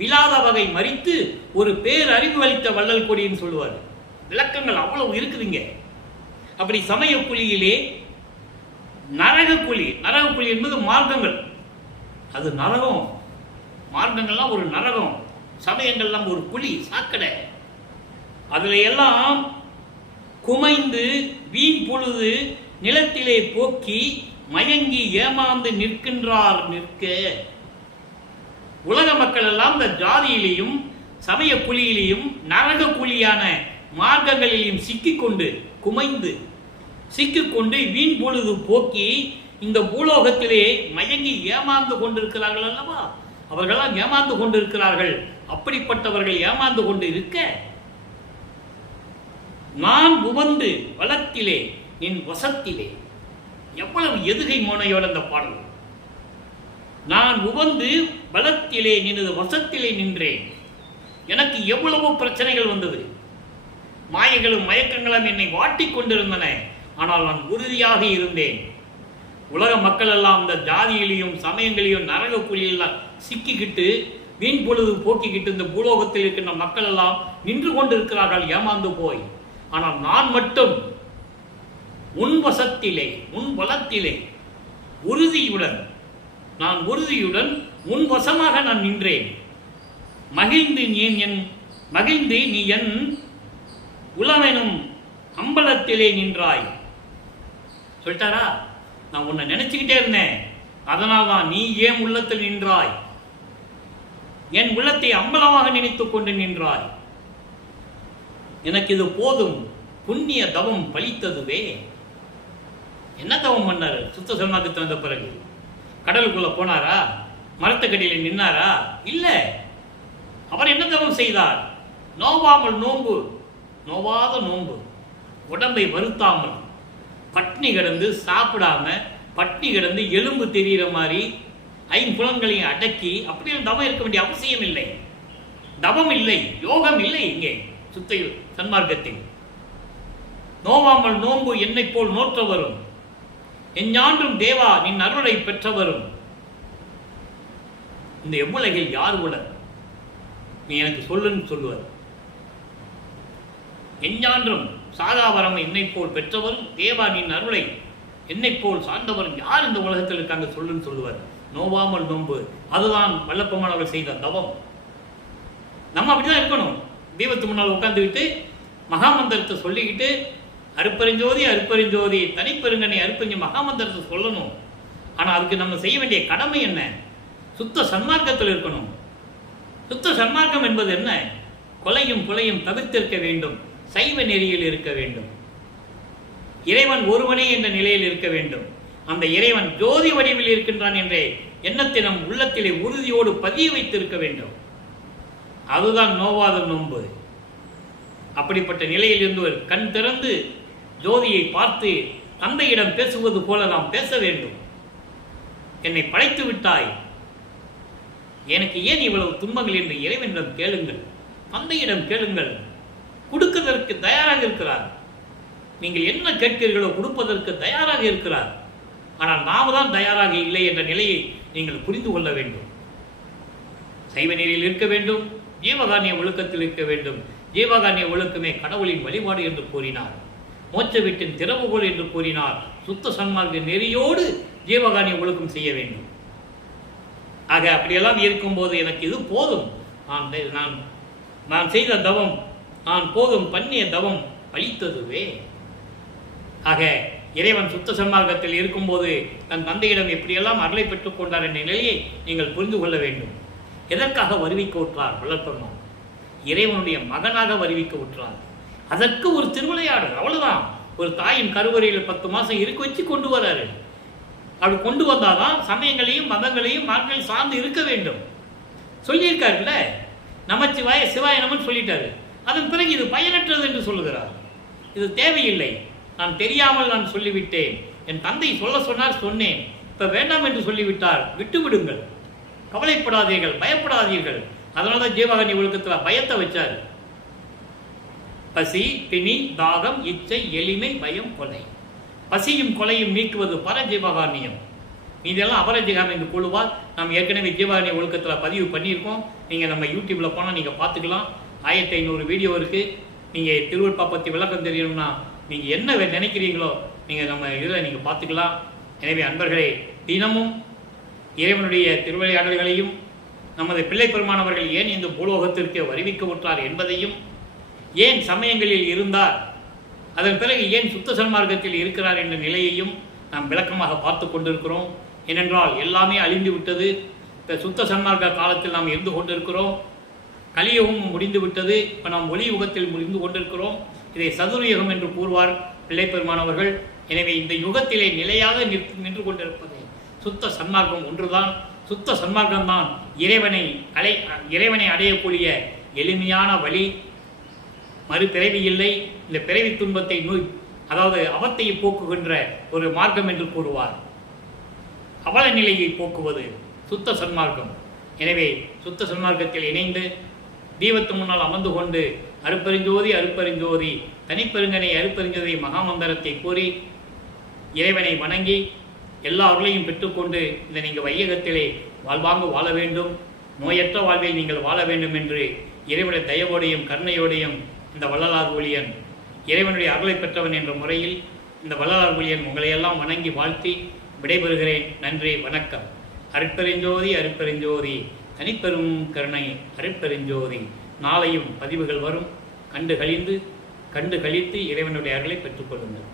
விழாத வகை மறித்து ஒரு பேர் அறிவு அளித்த வள்ளல் கொடின்னு சொல்லுவார். விளக்கங்கள் அவ்வளவு இருக்குதுங்க. அப்படி சமய குழியிலே நரக குழி என்பது மார்க்கங்கள், அது நரகம். மார்க்கங்கள்லாம் ஒரு நரகம், சமயங்கள்லாம் ஒரு குழி, சாக்கடை. அதுல எல்லாம் குமைந்து வீண் பொழுது நிலத்திலே போக்கி மயங்கி ஏமாந்து நிற்கின்றார் நிற்க. உலக மக்கள் எல்லாம் இந்த ஜாதியிலையும் சமய குழியிலையும் நரக குழியான மார்க்கங்களிலையும் சிக்கிக்கொண்டு, குமைந்து சிக்கிக்கொண்டு வீண் பொழுது போக்கி இந்த பூலோகத்திலே மயங்கி ஏமாந்து கொண்டிருக்கிறார்கள் அல்லவா. அவர்களாம் ஏமாந்து கொண்டிருக்கிறார்கள். அப்படிப்பட்டவர்கள் ஏமாந்து கொண்டு இருக்க, நான் உவந்து வளத்திலே நின் வசத்திலே. எவ்வளவு எதுகை மோனையோட அந்த பாடல். நான் உவந்து பலத்திலே நினது வசத்திலே நின்றேன். எனக்கு எவ்வளவோ பிரச்சனைகள் வந்தது, மாயைகளும் மயக்கங்களும் என்னை வாட்டிக் கொண்டிருந்தன. ஆனால் நான் உறுதியாக இருந்தேன். உலக மக்கள் எல்லாம் இந்த ஜாதியிலையும் சமயங்களையும் நரக குழியெல்லாம் சிக்கிக்கிட்டு வீண் பொழுது போக்கிக்கிட்டு இந்த பூலோகத்தில் இருக்கின்ற மக்கள் எல்லாம் நின்று கொண்டிருக்கிறார்கள் ஏமாந்து போய். ஆனால் நான் மட்டும் உன் வசத்திலே, உன் வளத்திலே உறுதியுடன், நான் உறுதியுடன் உன் வசமாக நான் நின்றேன். மகிழ்ந்து நீ என் உலவெனும் அம்பலத்திலே நின்றாய். சொல்லிட்டாரா? நான் உன்னை நினைச்சுக்கிட்டே இருந்தேன், அதனால் தான் நீ ஏன் உள்ளத்தில் நின்றாய், என் உள்ளத்தை அம்பலமாக நினைத்துக் கொண்டு நின்றாய். எனக்கு இது போதும், புண்ணிய தவம் பலித்ததுவே. என்ன தவம் பண்ணாரு சுத்த சன்மார்க்கத்துக்கு வந்த பிறகு? கடலுக்குள்ள போனாரா? மரத்துக்கடியில் நின்னாரா? இல்ல. அவர் என்ன தவம் செய்தார்? நோவாமல் நோன்பு, நோவாத நோன்பு, உடம்பை வருத்தாமல், பட்னி கிடந்து சாப்பிடாம, பட்னி கிடந்து எலும்பு தெரிகிற மாதிரி ஐம்புலங்களையும் அடக்கி, அப்படியும் தவம் இருக்க வேண்டிய அவசியம் இல்லை. தவம் இல்லை, யோகம் இல்லை இங்கே சுத்த சன்மார்க்கத்தில். நோவாமல் நோன்பு என்னை போல் நோற்றவரும், எஞ்ஞான்றும் தேவா நின் அருளை பெற்றவரும். இந்த எவ்வுலகில் யார் உலர், நீ எனக்கு சொல்லுன்னு சொல்லுவார். எஞ்ஞான்றும் சாதாவரம் என்னை போல் பெற்றவரும் தேவானின் அருளை என்னை போல் சார்ந்தவரும் யார் இந்த உலகத்தில் இருக்காங்க சொல்லுன்னு சொல்லுவார். நோவாமல் நோன்பு, அதுதான் வல்லப்பெருமானவர் செய்த தவம். நம்ம அப்படிதான் இருக்கணும். தீபத்து முன்னால் உட்காந்துக்கிட்டு மகாமந்திரத்தை சொல்லிக்கிட்டு அருப்பெருஞ்சோதி அருப்பெருஞ்சோதி தனிப்பெருங்கனை அருப்பெருஞ்ச மகாமந்திரத்தை சொல்லணும். ஆனால் அதுக்கு நம்ம செய்ய வேண்டிய கடமை என்ன? சுத்த சன்மார்க்கத்தில் இருக்கணும். சுத்த சன்மார்க்கம் என்பது என்ன? கொலையும் கொலையும் தவிர்த்திருக்க வேண்டும், சைவ நெறியில் இருக்க வேண்டும், இறைவன் ஒருவனே என்ற நிலையில் இருக்க வேண்டும். அந்த இறைவன் ஜோதி வடிவில் இருக்கின்றான் என்ற எண்ணத்தை நம் உள்ளத்திலே உறுதியோடு பதிய வைத்திருக்க வேண்டும். அதுதான் நோவாத நோன்பு. அப்படிப்பட்ட நிலையில் இருந்து கண் திறந்து ஜோதியை பார்த்து தந்தையிடம் பேசுவது போல நாம் பேச வேண்டும். என்னை படைத்து விட்டாய், எனக்கு ஏன் இவ்வளவு துன்பங்கள் என்று இறைவனிடம் கேளுங்கள், தந்தையிடம் கேளுங்கள். கொடுப்பதற்கு தயாராக இருக்கிறார். நீங்கள் என்ன கேட்கிறீர்களோ கொடுப்பதற்கு தயாராக இருக்கிறார். ஆனால் நாம் தான் தயாராக இல்லை என்ற நிலையை நீங்கள் புரிந்து கொள்ள வேண்டும். சைவ நெறியில் இருக்க வேண்டும், ஜீவகாரண்ய ஒழுக்கத்தில் இருக்க வேண்டும். ஜீவகாரண்ய ஒழுக்கமே கடவுளின் வழிபாடு என்று கூறினார். மோட்ச வீட்டின் திறவுகோல் என்று கூறினார். சுத்த சன்மார்க்க நெறியோடு ஜீவகாரண்ய ஒழுக்கம் செய்ய வேண்டும். ஆக அப்படியெல்லாம் இருக்கும்போது எனக்கு இது போதும், நான் செய்த தவம், நான் போதும் பண்ணிய தவம் பலித்ததுவே. ஆக இறைவன் சுத்த சன்மார்க்கத்தில் இருக்கும்போது தன் தந்தையிடம் எப்படியெல்லாம் அருளை பெற்றுக் கொண்டார் என்ற நிலையை நீங்கள் புரிந்து கொள்ள வேண்டும். எதற்காக வருவிக்க உற்றார் வல்லற்பெருமான்? இறைவனுடைய மகனாக வருவிக்க உற்றார். அதற்கு ஒரு திருவிளையாடல், அவ்வளவுதான். ஒரு தாயின் கருவறையில் 10 மாசம் இருக்க வச்சு கொண்டு வராரு. அப்படி கொண்டு வந்தாதான் சமயங்களையும் மதங்களையும் மார்க்கங்களையும் சார்ந்து இருக்க வேண்டும். சொல்லியிருக்காருல்ல, நமச்சிவாய சிவாய நமன் சொல்லிட்டாரு. அதன் பிறகு இது பயனற்றது என்று சொல்லுகிறார். இது தேவையில்லை, நான் தெரியாமல் நான் சொல்லிவிட்டேன், என் தந்தை சொல்ல சொன்னார் சொன்னேன், இப்ப வேண்டாம் என்று சொல்லிவிட்டார், விட்டு விடுங்கள், கவலைப்படாதீர்கள், பயப்படாதீர்கள். அதனாலதான் ஜீவகாரண்ய ஒழுக்கத்தில் பயத்தை வச்சார். பசி, பிணி, தாகம், இச்சை, எளிமை, பயம், கொலை. பசியும் கொலையும் நீக்குவது பர ஜீவகாரண்யம். இதெல்லாம் அபரஜிகாரம் என்று கொள்ளுவார். நாம் ஏற்கனவே ஜீவகாரண்ய ஒழுக்கத்தில் பதிவு பண்ணியிருக்கோம். நீங்கள் நம்ம யூடியூப்ல போனால் நீங்கள் பார்த்துக்கலாம். 1500 வீடியோ இருக்கு. நீங்கள் திருவருட்பா பற்றி விளக்கம் தெரியணும்னா நீங்கள் என்ன நினைக்கிறீங்களோ நீங்கள் நம்ம இதில் நீங்கள் பார்த்துக்கலாம். எனவே அன்பர்களே, தினமும் இறைவனுடைய திருவிளையாடல்களையும் நமது பிள்ளை பெருமானவர்கள் ஏன் இந்த பூலோகத்திற்கு வருவிக்க உற்றார் என்பதையும், ஏன் சமயங்களில் இருந்தார், அதன் பிறகு ஏன் சுத்த சன்மார்க்கத்தில் இருக்கிறார் என்ற நிலையையும் நாம் விளக்கமாக பார்த்து கொண்டிருக்கிறோம். ஏனென்றால் எல்லாமே அழிந்து விட்டது. இப்போ சுத்த சன்மார்க்க காலத்தில் நாம் இருந்து கொண்டிருக்கிறோம். கலியுகம் முடிந்து விட்டது. இப்போ நாம் ஒளி யுகத்தில் முடிந்து கொண்டிருக்கிறோம். இதை சதுரயுகம் என்று கூறுவார் பிள்ளை பெருமானவர்கள். எனவே இந்த யுகத்திலே நிலையாக நின்று கொண்டிருப்பது சுத்த சன்மார்க்கம் ஒன்றுதான். சுத்த சன்மார்க்கம்தான் இறைவனை அடையக்கூடிய எளிமையான வழி. மறுபிறவி இல்லை. இந்த பிறவி துன்பத்தை அதாவது அவத்தை போக்குகின்ற ஒரு மார்க்கம் என்று கூறுவார். அவல நிலையை போக்குவது சுத்த சன்மார்க்கம். எனவே சுத்த சன்மார்க்கத்தில் இணைந்து தீபத்து முன்னால் அமர்ந்து கொண்டு அருப்பெருஞ்சோதி அருப்பெருஞ்சோதி தனிப்பெருங்கனை அருப்பெருஞ்சோதி மகாமந்திரத்தை கூறி இறைவனை வணங்கி எல்லா அருளையும் பெற்றுக்கொண்டு இந்த நீங்கள் வையகத்திலே வாழ்வாங்க வாழ வேண்டும், நோயற்ற வாழ்வில் நீங்கள் வாழ வேண்டும் என்று இறைவனுடைய தயவோடையும் கருணையோடையும் இந்த வள்ளலார் ஊழியன், இறைவனுடைய அருளை பெற்றவன் என்ற முறையில் இந்த வள்ளலார் ஊழியன் உங்களையெல்லாம் வணங்கி வாழ்த்தி விடைபெறுகிறேன். நன்றி, வணக்கம். அருட்பெருஞ்சோதி அருட்பெருஞ்சோதி தனிப்பெரும் கருணை அருட்பெருஞ்சோதி. நாளையும் பதிவுகள் வரும். கண்டு கழித்து இறைவனுடைய அருளை பெற்றுக்கொள்ளுங்கள்.